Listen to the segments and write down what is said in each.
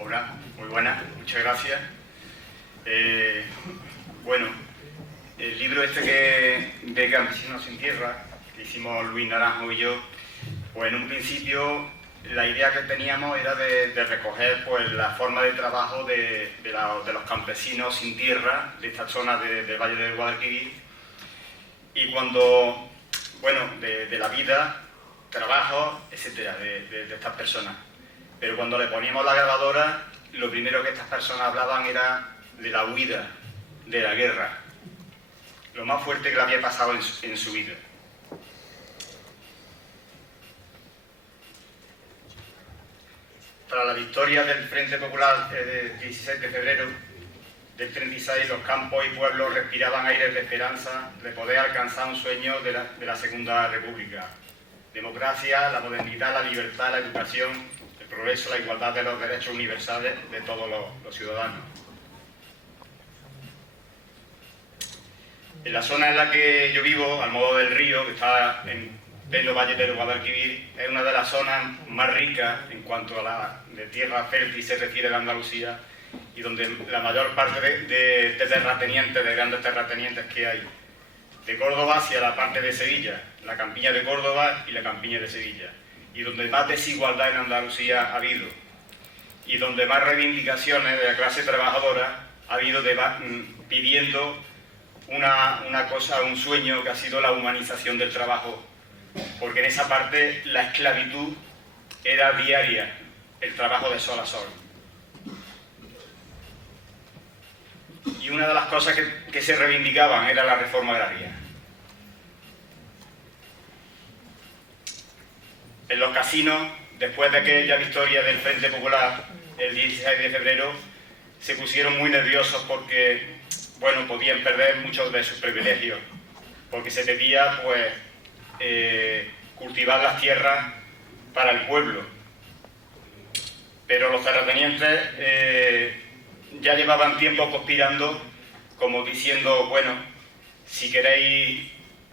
Hola, muy buenas, muchas gracias. Bueno, el libro de Campesinos sin Tierra, que hicimos Luis Naranjo y yo, pues en un principio la idea que teníamos era de recoger pues, la forma de trabajo de los campesinos sin tierra de esta zona del Valle del Guadalquivir, y cuando, bueno, de la vida, trabajo, etcétera, de estas personas. Pero cuando le poníamos la grabadora, lo primero que estas personas hablaban era de la huida, de la guerra, lo más fuerte que le había pasado en su vida. Tras la victoria del Frente Popular del 16 de febrero del 36, los campos y pueblos respiraban aires de esperanza de poder alcanzar un sueño de la Segunda República. Democracia, la modernidad, la libertad, la educación, el progreso, la igualdad de los derechos universales de todos los ciudadanos. En la zona en la que yo vivo, al modo del río, que está en pleno Valle del Guadalquivir, es una de las zonas más ricas en cuanto a la de tierra fértil se refiere de Andalucía, y donde la mayor parte de terratenientes, de grandes terratenientes que hay, de Córdoba hacia la parte de Sevilla, la campiña de Córdoba y la campiña de Sevilla, y donde más desigualdad en Andalucía ha habido, y donde más reivindicaciones de la clase trabajadora ha habido pidiendo una cosa, un sueño que ha sido la humanización del trabajo, porque en esa parte la esclavitud era diaria, el trabajo de sol a sol. Y una de las cosas que se reivindicaban era la reforma agraria. En los casinos, después de aquella victoria del Frente Popular el 16 de febrero, se pusieron muy nerviosos porque, bueno, podían perder muchos de sus privilegios, porque se pedía, pues, cultivar las tierras para el pueblo. Pero los terratenientes ya llevaban tiempo conspirando, como diciendo, bueno, si queréis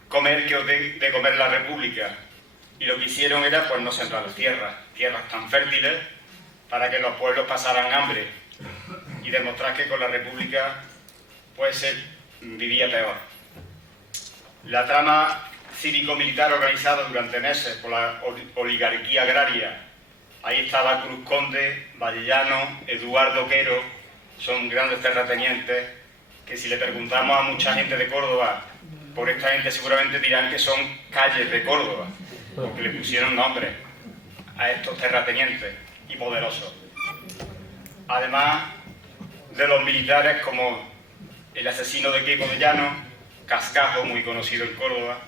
comer, que os dé de comer la República. Y lo que hicieron era, pues, no sembrar las tierras tan fértiles, para que los pueblos pasaran hambre, y demostrar que con la República, pues, se vivía peor. La trama cívico-militar organizada durante meses por la oligarquía agraria, ahí estaba Cruz Conde, Vallellano, Eduardo Quero, son grandes terratenientes que, si le preguntamos a mucha gente de Córdoba por esta gente, seguramente dirán que son calles de Córdoba, porque le pusieron nombre a estos terratenientes y poderosos. Además de los militares como el asesino de Queipo de Llano, Cascajo, muy conocido en Córdoba.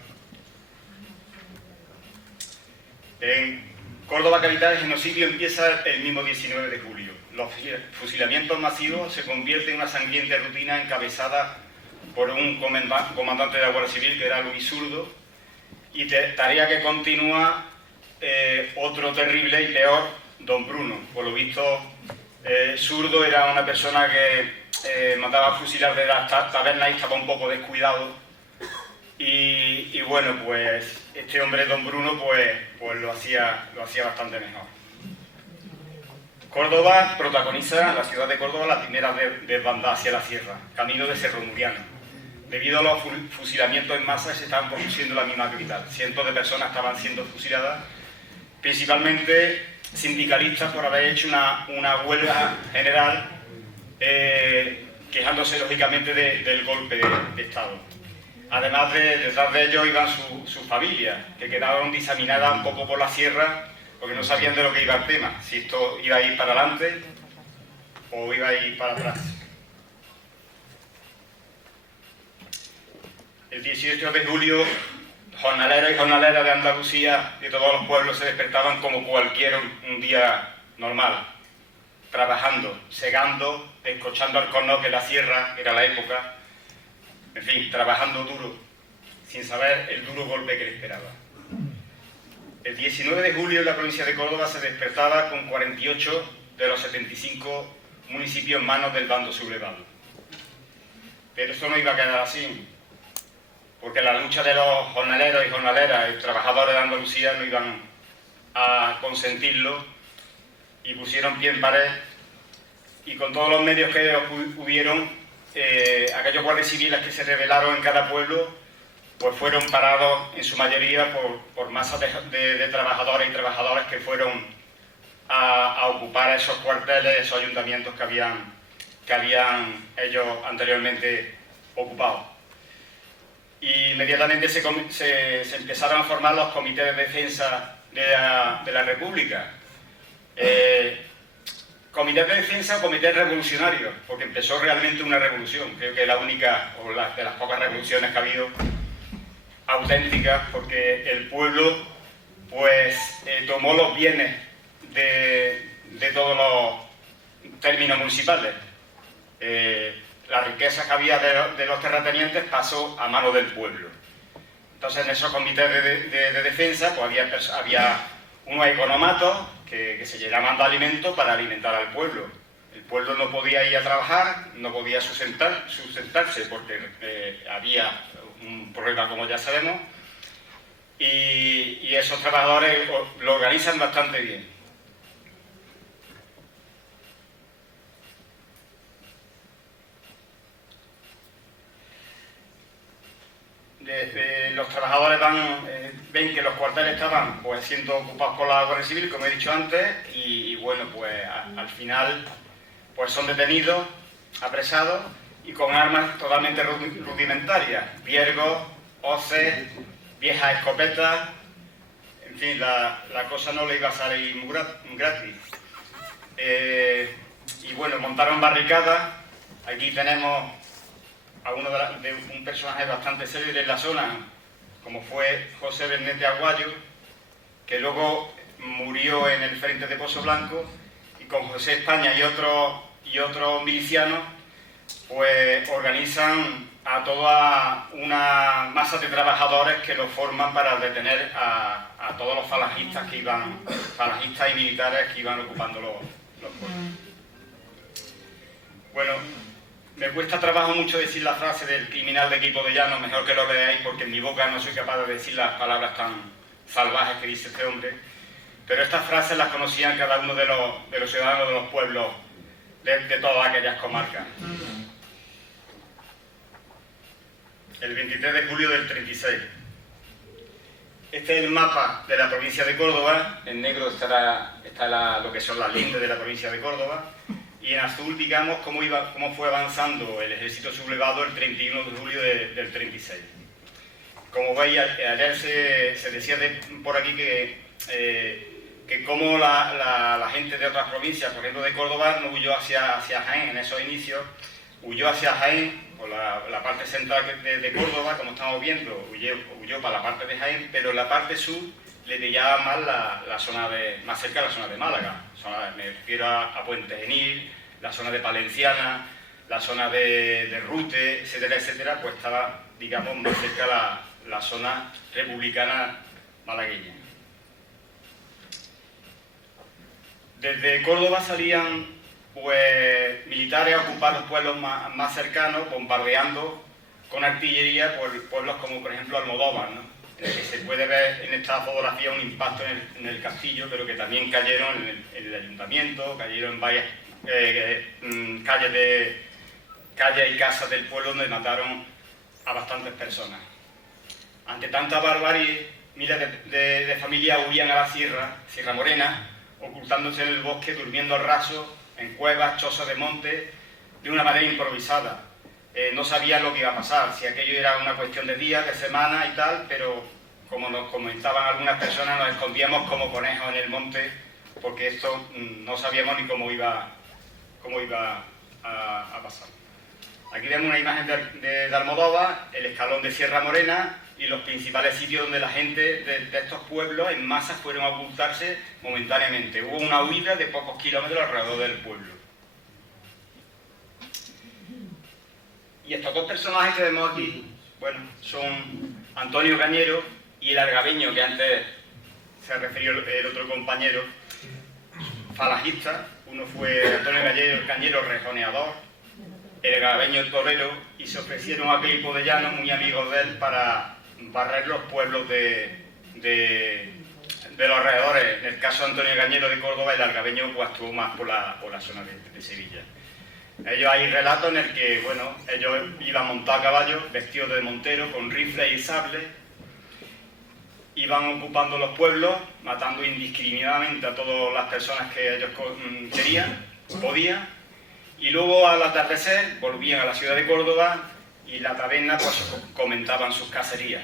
En Córdoba capital, el genocidio empieza el mismo 19 de julio. Los fusilamientos masivos se convierten en una sangrienta rutina encabezada por un comandante de la Guardia Civil, que era Luis Zurdo, y tarea que continúa otro terrible y peor, don Bruno. Por lo visto, Zurdo era una persona que mandaba a fusilar de las tabernas y estaba un poco descuidado. Y bueno, pues este hombre, don Bruno, pues lo hacía bastante mejor. Córdoba protagoniza, la ciudad de Córdoba, la primera desbandada hacia la sierra, camino de Cerro Muriano. Debido a los fusilamientos en masa, se estaban produciendo en la misma capital. Cientos de personas estaban siendo fusiladas, principalmente sindicalistas, por haber hecho una huelga general, quejándose lógicamente del golpe de Estado. Además, detrás de ellos iban sus familias, que quedaron diseminadas un poco por la sierra, porque no sabían de lo que iba el tema, si esto iba a ir para adelante o iba a ir para atrás. El 18 de julio, jornaleros y jornaleras de Andalucía, de todos los pueblos, se despertaban como cualquier un día normal, trabajando, segando, escochando alcornoques en la sierra, era la época, en fin, trabajando duro, sin saber el duro golpe que le esperaba. El 19 de julio, la provincia de Córdoba se despertaba con 48 de los 75 municipios en manos del bando sublevado. Pero esto no iba a quedar así, porque la lucha de los jornaleros y jornaleras y trabajadores de Andalucía no iban a consentirlo, y pusieron pie en pared y con todos los medios que hubieron, aquellos guardias civiles que se rebelaron en cada pueblo, pues fueron parados en su mayoría por masas de trabajadores y trabajadoras que fueron a ocupar esos cuarteles, esos ayuntamientos que habían ellos anteriormente ocupado. Y inmediatamente se empezaron a formar los comités de defensa de la República. Comités de defensa o comités revolucionarios, porque empezó realmente una revolución. Creo que es la única, o de las pocas revoluciones que ha habido, auténticas, porque el pueblo pues tomó los bienes de todos los términos municipales. La riqueza que había de los terratenientes pasó a mano del pueblo. Entonces en esos comités de defensa pues había unos economatos que se llenaban de alimentos para alimentar al pueblo. El pueblo no podía ir a trabajar, no podía sustentarse porque había un problema, como ya sabemos, y esos trabajadores lo organizan bastante bien. Los trabajadores ven que los cuarteles estaban pues siendo ocupados por la Guardia Civil, como he dicho antes, y bueno, pues al final pues son detenidos, apresados y con armas totalmente rudimentarias, viergos, hoces, viejas escopetas, en fin, la cosa no le iba a salir muy gratis. Y bueno, montaron barricadas. Aquí tenemos a uno de un personaje bastante célebre en la zona, como fue José Bernete Aguayo, que luego murió en el frente de Pozo Blanco, y con José España y otros milicianos, pues organizan a toda una masa de trabajadores que lo forman para detener a todos los falangistas y militares que iban ocupando los pueblos. Bueno, me cuesta trabajo mucho decir la frase del criminal de Quipo de Llano, mejor que lo leáis porque en mi boca no soy capaz de decir las palabras tan salvajes que dice este hombre, pero estas frases las conocían cada uno de los ciudadanos de los pueblos de todas aquellas comarcas. El 23 de julio del 36. Este es el mapa de la provincia de Córdoba. En negro está lo que son las lindes de la provincia de Córdoba, y en azul, digamos, cómo fue avanzando el ejército sublevado el 31 de julio del 36. Como veis, ayer se decía por aquí que como la gente de otras provincias, por ejemplo de Córdoba, no huyó hacia Jaén en esos inicios, huyó hacia Jaén, por la parte central de Córdoba, como estamos viendo, huyó para la parte de Jaén, pero en la parte sur le pillaba más la zona más cerca de la zona de Málaga. Me refiero a Puente Genil, la zona de Palenciana, la zona de Rute, etcétera, etcétera, pues estaba, digamos, más cerca la zona republicana malagueña. Desde Córdoba salían pues militares a ocupar los pueblos más cercanos, bombardeando con artillería por pueblos como por ejemplo Almodóvar, ¿no? En el que se puede ver en esta fotografía un impacto en el castillo, pero que también cayeron en el ayuntamiento, cayeron en varias calles y casas del pueblo donde mataron a bastantes personas. Ante tanta barbarie, miles de familias huían a la Sierra Morena, ocultándose en el bosque, durmiendo al raso, en cuevas, chozas de monte, de una manera improvisada. No sabían lo que iba a pasar, si aquello era una cuestión de días, de semanas y tal, pero como nos comentaban algunas personas, nos escondíamos como conejos en el monte, porque esto no sabíamos ni cómo iba a pasar. Aquí vemos una imagen de Almodóvar, el escalón de Sierra Morena y los principales sitios donde la gente de estos pueblos en masa fueron a ocultarse momentáneamente. Hubo una huida de pocos kilómetros alrededor del pueblo. Y estos dos personajes que vemos aquí, bueno, son Antonio Cañero y el algabeño, que antes se refirió el otro compañero, falangista. Uno fue Antonio Cañero, rejoneador, el algabeño torero, y se ofrecieron a Quipo de Llano, muy amigos de él, para barrer los pueblos de de los alrededores. En el caso de Antonio Cañero de Córdoba, el algabeño pues actuó más por la zona de Sevilla. Ellos hay relatos en el que, bueno, ellos iban montados a caballo, vestidos de montero, con rifles y sables, iban ocupando los pueblos, matando indiscriminadamente a todas las personas que ellos querían, podían, y luego al atardecer volvían a la ciudad de Córdoba y la taberna pues comentaban sus cacerías.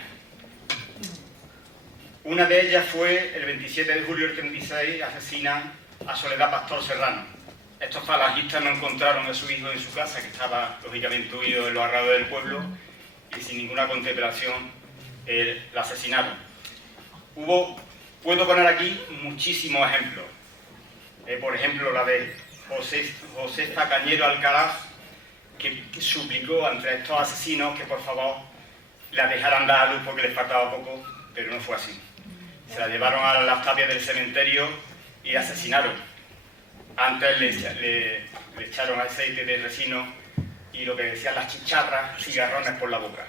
Una de ellas fue el 27 de julio del 36, asesinan a Soledad Pastor Serrano. Estos falangistas no encontraron a su hijo en su casa, que estaba lógicamente huido en los arrados del pueblo, y sin ninguna contemplación la asesinaron. Puedo poner aquí muchísimos ejemplos. Por ejemplo, la de Josefa Cañero Alcaraz, que suplicó ante estos asesinos que por favor la dejaran dar a luz porque les faltaba poco, pero no fue así. Se la llevaron a las tapias del cementerio y la asesinaron. Antes le echaron aceite de resino y lo que decían las chicharras, cigarrones por la boca.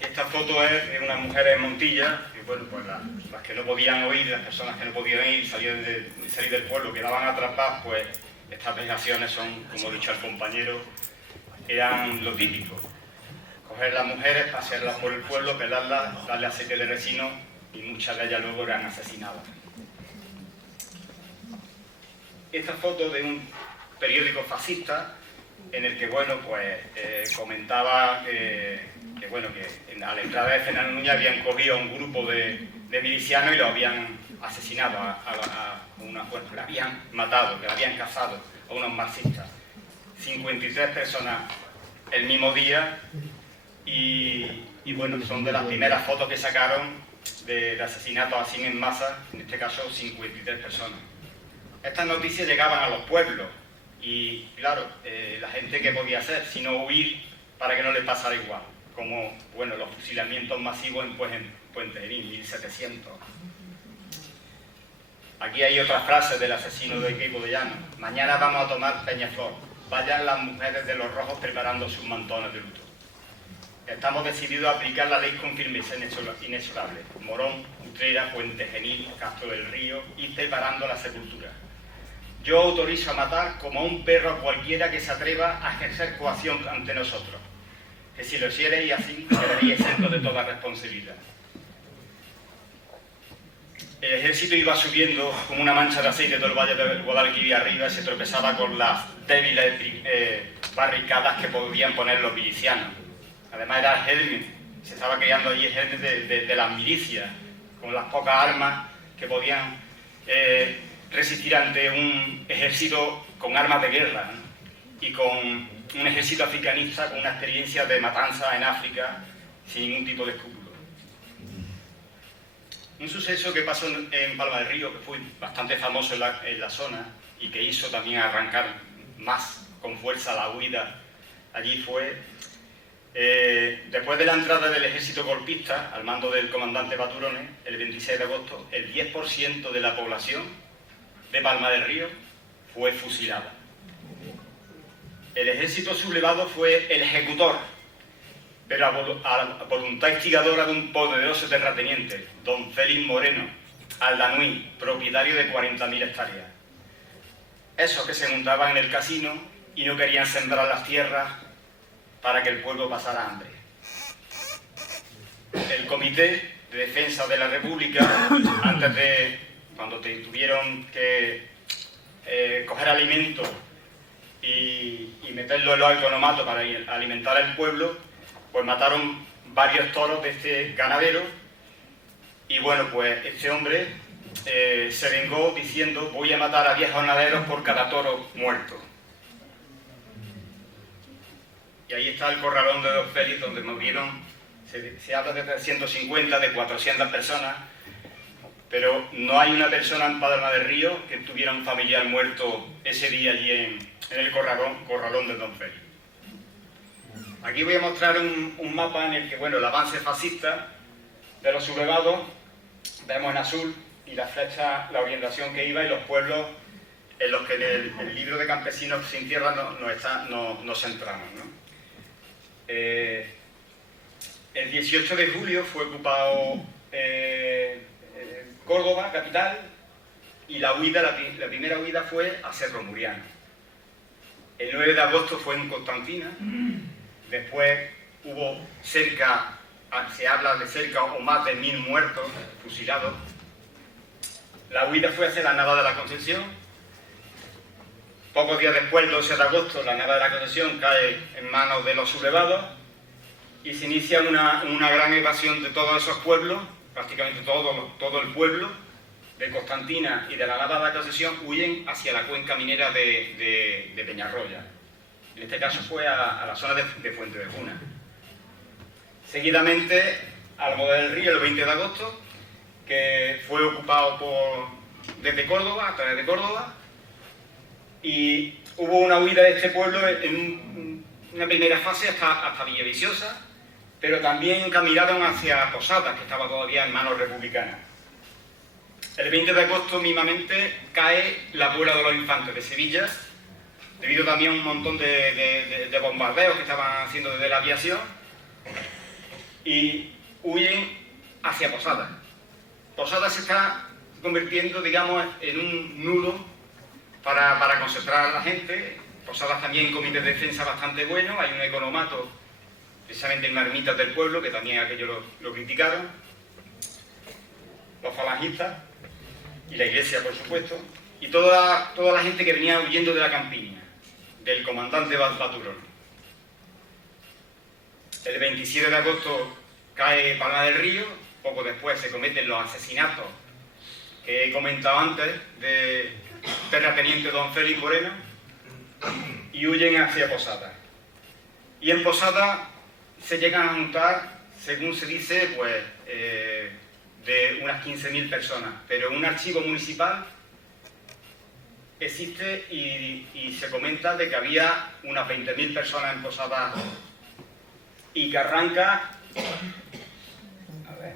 Esta foto es de unas mujeres en Montilla, y bueno, pues las que no podían oír, las personas que no podían ir, salir del pueblo, quedaban atrapadas, pues estas vejaciones son, como he dicho al compañero, eran lo típico. Coger las mujeres, pasearlas por el pueblo, pelarlas, darle aceite de resino y muchas de ellas luego eran asesinadas. Esta foto de un periódico fascista en el que, bueno, pues comentaba que a la entrada de Fernando Núñez habían cogido a un grupo de milicianos y lo habían asesinado bueno, le habían matado, le habían cazado a unos marxistas. 53 personas el mismo día y bueno, son de las primeras fotos que sacaron de asesinatos así en masa, en este caso 53 personas. Estas noticias llegaban a los pueblos y, claro, la gente ¿qué podía hacer? Sino huir para que no les pasara igual, como, bueno, los fusilamientos masivos en Puente Genil, 1700. Aquí hay otras frases del asesino de Quico de Llano. Mañana vamos a tomar Peñaflor. Vayan las mujeres de los rojos preparando sus mantones de luto. Estamos decididos a aplicar la ley con firmeza inexorable. Morón, Utrera, Puente Genil, Castro del Río, ir preparando la sepultura. Yo autorizo a matar como a un perro a cualquiera que se atreva a ejercer coacción ante nosotros. Que si lo hicierais así, quedaríais exentos de toda responsabilidad. El ejército iba subiendo como una mancha de aceite todo el valle del Guadalquivir arriba y se tropezaba con las débiles barricadas que podían poner los milicianos. Además era el germen, se estaba creando allí el germen de las milicias, con las pocas armas que podían resistir ante un ejército con armas de guerra, ¿no? Y con un ejército africanista con una experiencia de matanza en África sin ningún tipo de escrúpulo. Un suceso que pasó en Palma del Río, que fue bastante famoso en la zona y que hizo también arrancar más con fuerza la huida allí fue, después de la entrada del ejército golpista al mando del comandante Paturones, el 26 de agosto, el 10% de la población de Palma del Río fue fusilada. El ejército sublevado fue el ejecutor, pero a voluntad instigadora de un poderoso terrateniente, don Félix Moreno Aldanuy, propietario de 40.000 hectáreas. Esos que se montaban en el casino y no querían sembrar las tierras para que el pueblo pasara hambre. El Comité de Defensa de la República, cuando tuvieron que coger alimentos y meterlo en los economatos para alimentar al pueblo, pues mataron varios toros de este ganadero y bueno, pues este hombre se vengó diciendo: voy a matar a 10 jornaleros por cada toro muerto. Y ahí está el corralón de Don Félix, donde murieron, se habla de 350, de 400 personas, pero no hay una persona en Palma del Río que tuviera un familiar muerto ese día allí en el corralón de Don Félix. Aquí voy a mostrar un mapa en el que, bueno, el avance fascista de los sublevados, vemos en azul, y la flecha, la orientación que iba y los pueblos en los que en el libro de Campesinos sin Tierra nos centramos, ¿no? El 18 de julio fue ocupado Córdoba, capital, y la primera huida fue a Cerro Muriano. El 9 de agosto fue en Constantina, después hubo cerca, se habla de cerca o más de 1000 muertos, fusilados. La huida fue hacia la Nava de la Concepción. Pocos días después, el 12 de agosto, la Nava de la Concepción cae en manos de los sublevados y se inicia una gran evasión de todos esos pueblos, prácticamente todo el pueblo de Constantina y de la Nava de la Concepción huyen hacia la cuenca minera de Peñarroya. En este caso fue a la zona de Fuente de Cuna. Seguidamente, Almo del Río, el 20 de agosto, que fue ocupado desde Córdoba, a través de Córdoba, y hubo una huida de este pueblo en una primera fase hasta Villaviciosa, pero también caminaron hacia Posadas, que estaba todavía en manos republicanas. El 20 de agosto mismamente cae la Puebla de los Infantes de Sevilla, debido también a un montón de bombardeos que estaban haciendo desde la aviación, y huyen hacia Posadas. Posadas se está convirtiendo, digamos, en un nudo para concentrar a la gente. Posadas también comité de defensa bastante bueno, hay un economato, precisamente en una ermita del pueblo, que también aquello lo criticaron, los falangistas, y la iglesia, por supuesto, y toda la gente que venía huyendo de la campiña, del comandante Baturón. El 27 de agosto cae Palma del Río, poco después se cometen los asesinatos que he comentado antes de terrateniente don Félix Moreno, y huyen hacia Posadas. Y en Posadas se llegan a juntar, según se dice, pues de unas 15.000 personas, pero un archivo municipal existe y se comenta de que había unas 20.000 personas en Posadas y que arranca... A ver...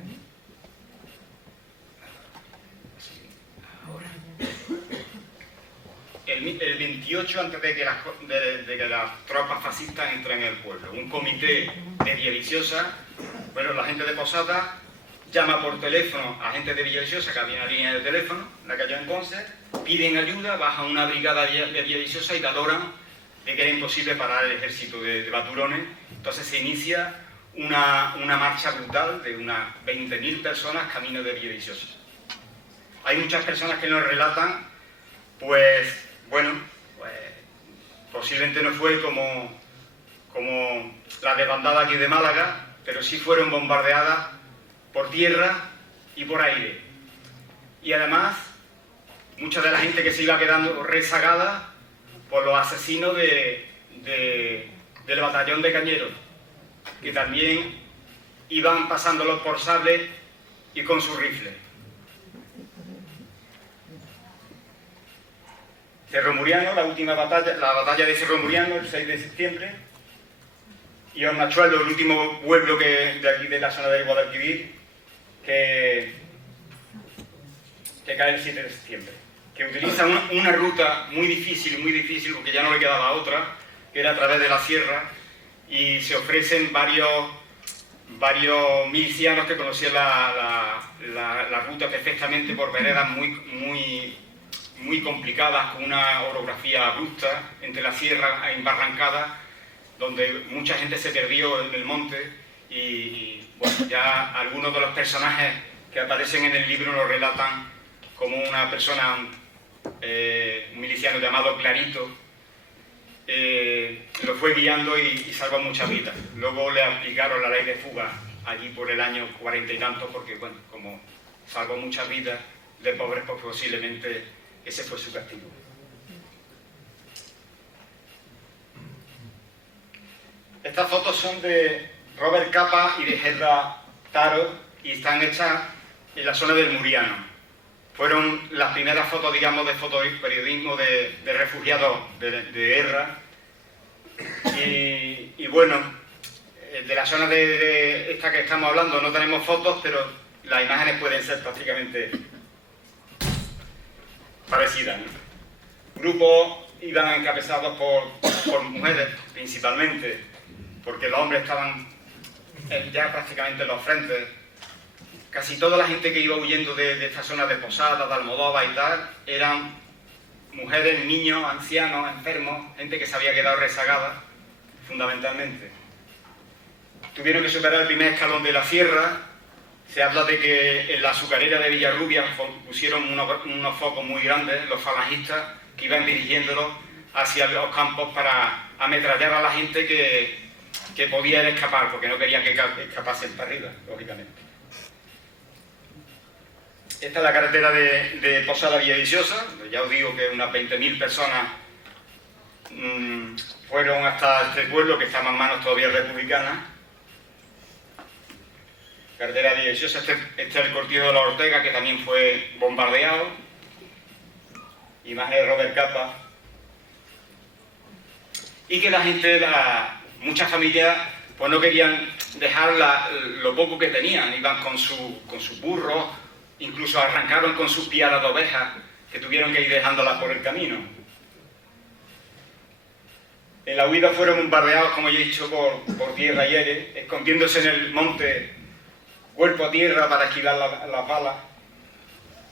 El 28, antes de que las tropas fascistas entren en el pueblo, un comité de Villaviciosa, bueno, la gente de Posadas llama por teléfono a gente de Villaviciosa, que había una línea de teléfono, la calle entonces, piden ayuda, baja una brigada de Villaviciosa y valoran de que era imposible parar el ejército de Baturones. Entonces se inicia una marcha brutal de unas 20.000 personas camino de Villaviciosa. Hay muchas personas que nos relatan, pues, bueno, pues, posiblemente no fue como la desbandada aquí de Málaga, pero sí fueron bombardeadas por tierra y por aire. Y además, mucha de la gente que se iba quedando rezagada por los asesinos del batallón de Cañeros, que también iban pasándolos por sable y con sus rifles. Cerro Muriano, la última batalla, la batalla de Cerro Muriano, el 6 de septiembre, y Hornachuelo, el último pueblo de aquí de la zona del Guadalquivir, que cae el 7 de septiembre, que utiliza una ruta muy difícil, porque ya no le quedaba otra, que era a través de la sierra, y se ofrecen varios milicianos que conocían la ruta perfectamente por veredas muy complicadas, con una orografía abrupta, entre la sierra embarrancada, donde mucha gente se perdió en el monte, y bueno, ya algunos de los personajes que aparecen en el libro nos relatan como una persona, un miliciano llamado Clarito, lo fue guiando y salvó muchas vidas. Luego le aplicaron la ley de fuga allí por el año 40 y tanto, porque bueno, como salvó muchas vidas de pobres, pues posiblemente ese fue su castigo. Estas fotos son de Robert Capa y de Gerda Taro y están hechas en la zona del Muriano. Fueron las primeras fotos, digamos, de fotoperiodismo de refugiados de guerra. Y bueno, de la zona de esta que estamos hablando no tenemos fotos, pero las imágenes pueden ser prácticamente parecidas, ¿no? Grupos iban encabezados por mujeres, principalmente, porque los hombres estaban ya prácticamente en los frentes. Casi toda la gente que iba huyendo de esta zona de Posada, de Almodóvar y tal, eran mujeres, niños, ancianos, enfermos, gente que se había quedado rezagada, fundamentalmente. Tuvieron que superar el primer escalón de la sierra. Se habla de que en la azucarera de Villarrubia pusieron unos focos muy grandes, los falangistas, que iban dirigiéndolos hacia los campos para ametrallar a la gente que podía escapar, porque no querían que escapasen para arriba, lógicamente. Esta es la carretera de Posada a Villaviciosa. Ya os digo que unas 20.000 personas fueron hasta este pueblo, que está en manos todavía republicanas. Carretera de Villaviciosa, este es el cortijo de la Ortega, que también fue bombardeado. Imagen de Robert Capa. Y que la gente, muchas familias, pues no querían dejar lo poco que tenían. Iban con sus burros, incluso arrancaron con sus piadas de ovejas, que tuvieron que ir dejándolas por el camino. En la huida fueron bombardeados, como ya he dicho, por tierra y aire, escondiéndose en el monte cuerpo a tierra para esquivar las balas.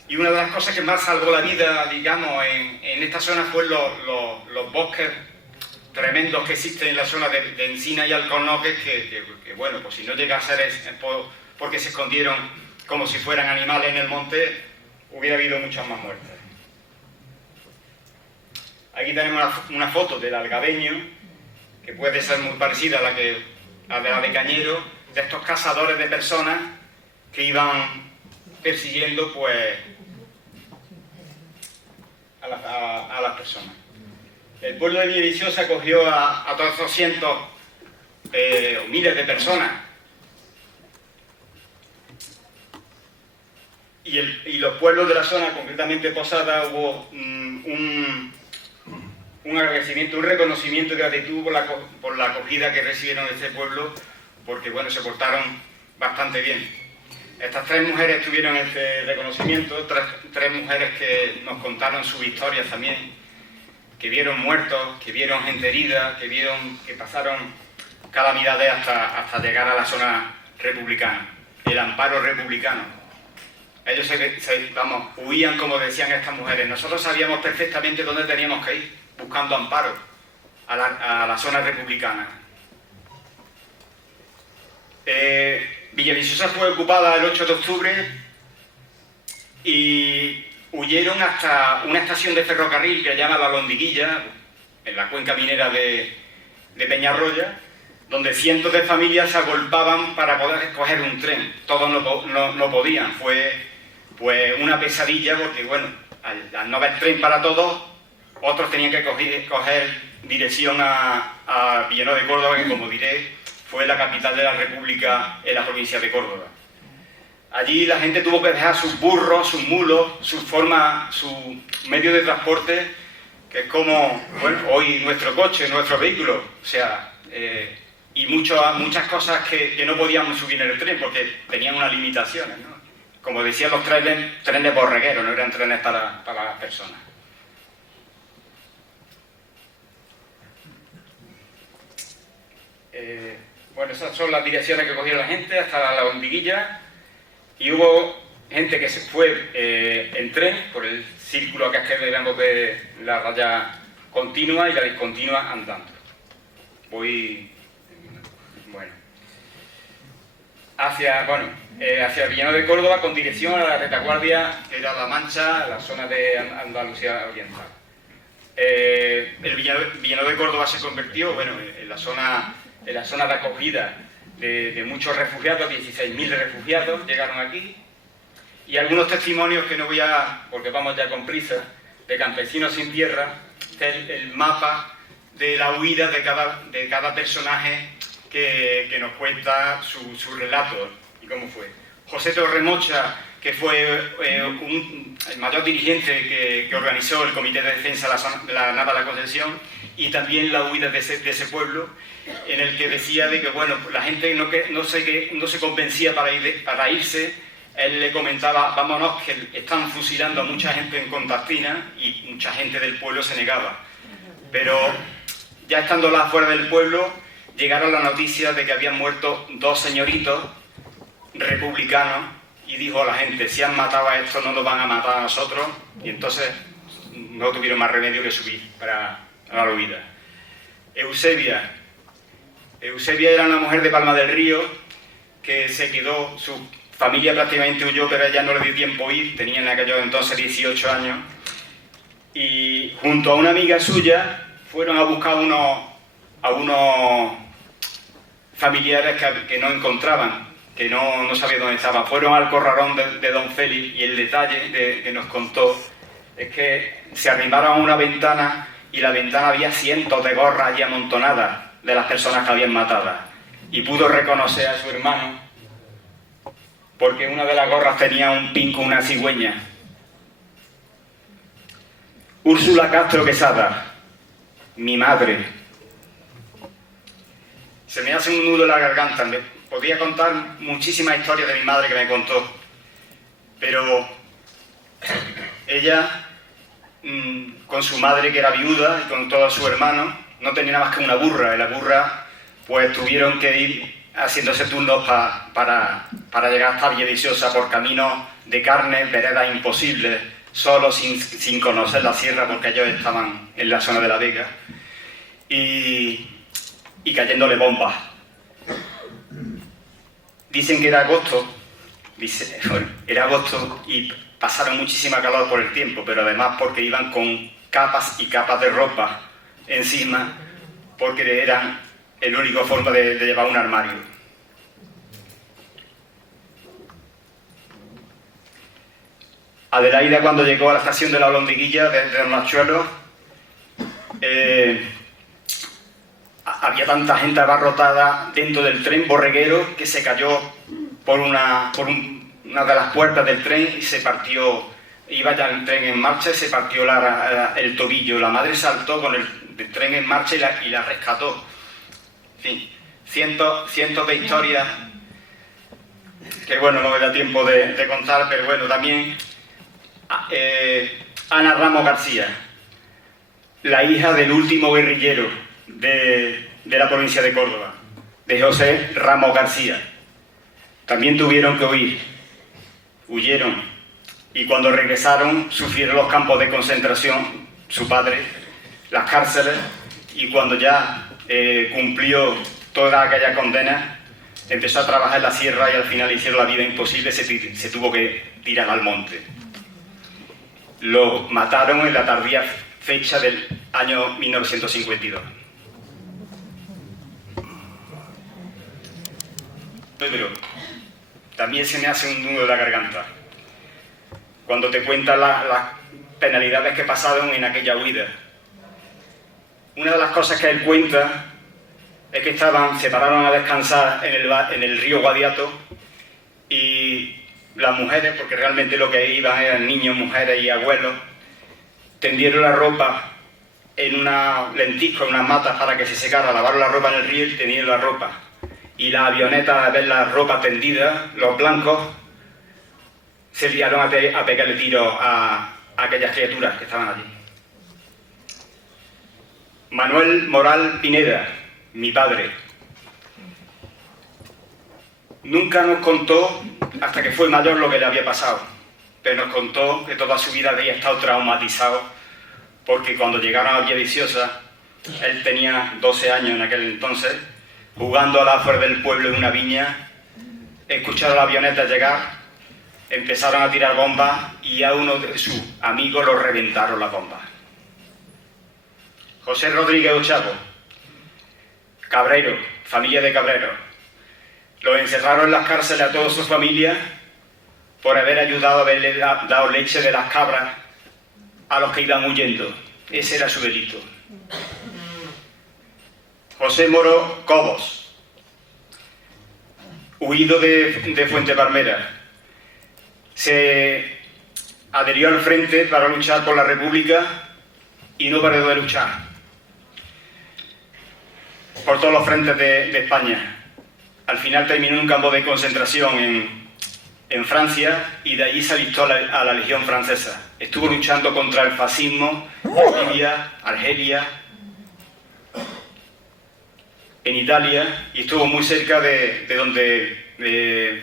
Y una de las cosas que más salvó la vida, digamos, en esta zona fue los bosques tremendos que existen en la zona de Encina y Alcornoques, que bueno, pues si no llega a ser porque se escondieron como si fueran animales en el monte, hubiera habido muchas más muertes. Aquí tenemos una foto del Algabeño, que puede ser muy parecida a la de Cañero, de estos cazadores de personas que iban persiguiendo pues a las personas. El pueblo de Villaviciosa acogió a todos estos cientos o miles de personas. Y los pueblos de la zona, concretamente Posada, hubo un agradecimiento, un reconocimiento y gratitud por la acogida que recibieron de este pueblo, porque bueno, se portaron bastante bien. Estas tres mujeres tuvieron este reconocimiento, tres mujeres que nos contaron sus historias también, que vieron muertos, que vieron gente herida, que pasaron calamidades hasta llegar a la zona republicana, el amparo republicano. Ellos huían, como decían estas mujeres. Nosotros sabíamos perfectamente dónde teníamos que ir, buscando amparo a la zona republicana. Villaviciosa fue ocupada el 8 de octubre y huyeron hasta una estación de ferrocarril que se llama La Londiguilla, en la cuenca minera de Peñarroya, donde cientos de familias se agolpaban para poder coger un tren. Todos no podían. Fue pues una pesadilla porque, bueno, al no haber tren para todos, otros tenían que coger dirección a Villanueva de Córdoba, que, como diré, fue la capital de la República en la provincia de Córdoba. Allí la gente tuvo que dejar sus burros, sus mulos, su medio de transporte, que es como, bueno, hoy nuestro coche, nuestro vehículo, o sea, y muchas cosas que no podíamos subir en el tren porque tenían unas limitaciones, ¿no? Como decían los trenes borregueros, no eran trenes para las personas. Bueno, esas son las direcciones que cogieron la gente hasta la Londiguilla, y hubo gente que se fue en tren por el círculo que es que vemos de la raya continua y la discontinua andando. Hacia Villanueva de Córdoba con dirección a la retaguardia, que era La Mancha, la zona de Andalucía Oriental. El Villanueva de Córdoba se convirtió, bueno, en la zona de acogida de muchos refugiados. 16.000 refugiados llegaron aquí, y algunos testimonios que no voy porque vamos ya con prisa, de campesinos sin tierra. El mapa de la huida de cada personaje que nos cuenta su relato y cómo fue. José Torremocha, que fue el mayor dirigente que organizó el Comité de Defensa de la Nava de la Concepción, y también la huida de ese pueblo, en el que decía de que, bueno, la gente no se convencía para irse. Él le comentaba: vámonos, que están fusilando a mucha gente en Contactina, y mucha gente del pueblo se negaba. Pero ya estando fuera del pueblo, llegaron las noticias de que habían muerto 2 señoritos republicanos y dijo a la gente, si han matado a estos no nos van a matar a nosotros, y entonces no tuvieron más remedio que subir para la huida. Eusebia era una mujer de Palma del Río que se quedó, su familia prácticamente huyó, pero ella no le dio tiempo a ir, tenía en aquellos entonces 18 años, y junto a una amiga suya fueron a buscar a unos familiares que no encontraban, que no sabían dónde estaban. Fueron al corralón de don Félix, y el detalle que nos contó es que se arrimaron a una ventana y en la ventana había cientos de gorras allí amontonadas de las personas que habían matado, y pudo reconocer a su hermano porque una de las gorras tenía un pin con una cigüeña. Úrsula Castro Quesada, mi madre. Se me hace un nudo en la garganta. Podría contar muchísimas historias de mi madre que me contó, pero ella, con su madre que era viuda y con todos sus hermanos, no tenía nada más que una burra, y la burra pues tuvieron que ir haciéndose turnos para llegar hasta Villaviciosa por caminos de carne, veredas imposibles, solo sin conocer la sierra, porque ellos estaban en la zona de La Vega, y cayéndole bombas. Dicen que era agosto, era agosto y pasaron muchísima calor por el tiempo, pero además porque iban con capas y capas de ropa encima, porque eran la única forma de llevar un armario. Adelaida, cuando llegó a la estación de la Olondiguilla de Don Lachuelo, había tanta gente abarrotada dentro del tren borreguero que se cayó por una de las puertas del tren y se partió. Iba ya el tren en marcha y se partió el tobillo. La madre saltó con el tren en marcha y la rescató. En fin, cientos de historias que, bueno, no me da tiempo de contar, pero bueno, también Ana Ramos García, la hija del último guerrillero de la provincia de Córdoba, de José Ramos García. También tuvieron que huir, huyeron, y cuando regresaron sufrieron los campos de concentración, su padre, las cárceles, y cuando ya cumplió toda aquella condena, empezó a trabajar en la sierra y al final le hicieron la vida imposible, se tuvo que tirar al monte. Lo mataron en la tardía fecha del año 1952. Pero también se me hace un nudo en la garganta cuando te cuentan las penalidades que pasaron en aquella huida. Una de las cosas que él cuenta es que se pararon a descansar en el río Guadiato, y las mujeres, porque realmente lo que iban eran niños, mujeres y abuelos, tendieron la ropa en una lentisco, en unas matas para que se secara, lavaron la ropa en el río y tenían la ropa. Y las avionetas, a ver la ropa tendida, los blancos, se liaron a pegarle tiros a aquellas criaturas que estaban allí. Manuel Moral Pineda, mi padre, nunca nos contó, hasta que fue mayor, lo que le había pasado, pero nos contó que toda su vida había estado traumatizado, porque cuando llegaron a Villaviciosa, él tenía 12 años en aquel entonces, jugando a la afuera del pueblo en una viña, escucharon la avioneta llegar, empezaron a tirar bombas y a uno de sus amigos lo reventaron las bombas. José Rodríguez Ochavo, Cabrero, familia de Cabrero. Lo encerraron en las cárceles a toda su familia por haber ayudado a haberle dado leche de las cabras a los que iban huyendo. Ese era su delito. José Moro Cobos, huido de Fuente Palmera, se adherió al frente para luchar por la República y no paró de luchar por todos los frentes de España. Al final terminó en un campo de concentración en Francia, y de allí se alistó a la Legión Francesa. Estuvo luchando contra el fascismo en Libia, Argelia. en Italia, y estuvo muy cerca de donde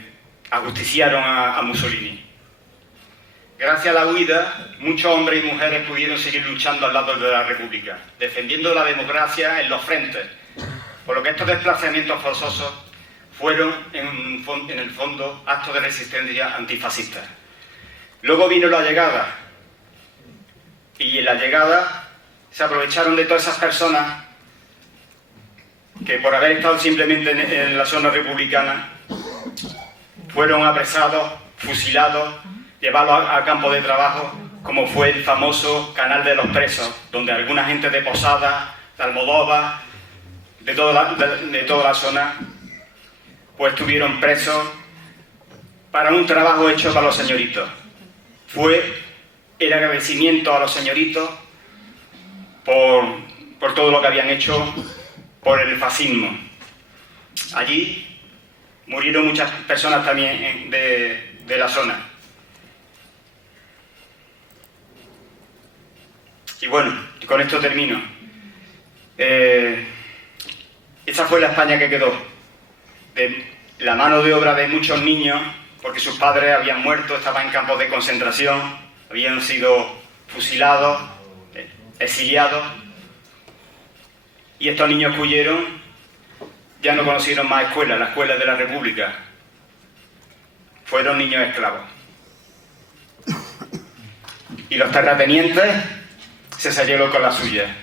ajusticiaron a Mussolini. Gracias a la huida, muchos hombres y mujeres pudieron seguir luchando al lado de la República, defendiendo la democracia en los frentes, por lo que estos desplazamientos forzosos fueron, en el fondo, actos de resistencia antifascista. Luego vino la llegada, y en la llegada se aprovecharon de todas esas personas que por haber estado simplemente en la zona republicana fueron apresados, fusilados, llevados al campo de trabajo, como fue el famoso Canal de los Presos, donde alguna gente de Posada, de Almodóvar, de toda la zona, pues estuvieron presos para un trabajo hecho para los señoritos. Fue el agradecimiento a los señoritos por todo lo que habían hecho por el fascismo. Allí murieron muchas personas también de la zona. Y bueno, con esto termino. Esa fue la España que quedó. De la mano de obra de muchos niños, porque sus padres habían muerto, estaban en campos de concentración, habían sido fusilados, exiliados, y estos niños que huyeron ya no conocieron más escuelas, las escuelas de la República. Fueron niños esclavos. Y los terratenientes se salieron con la suya.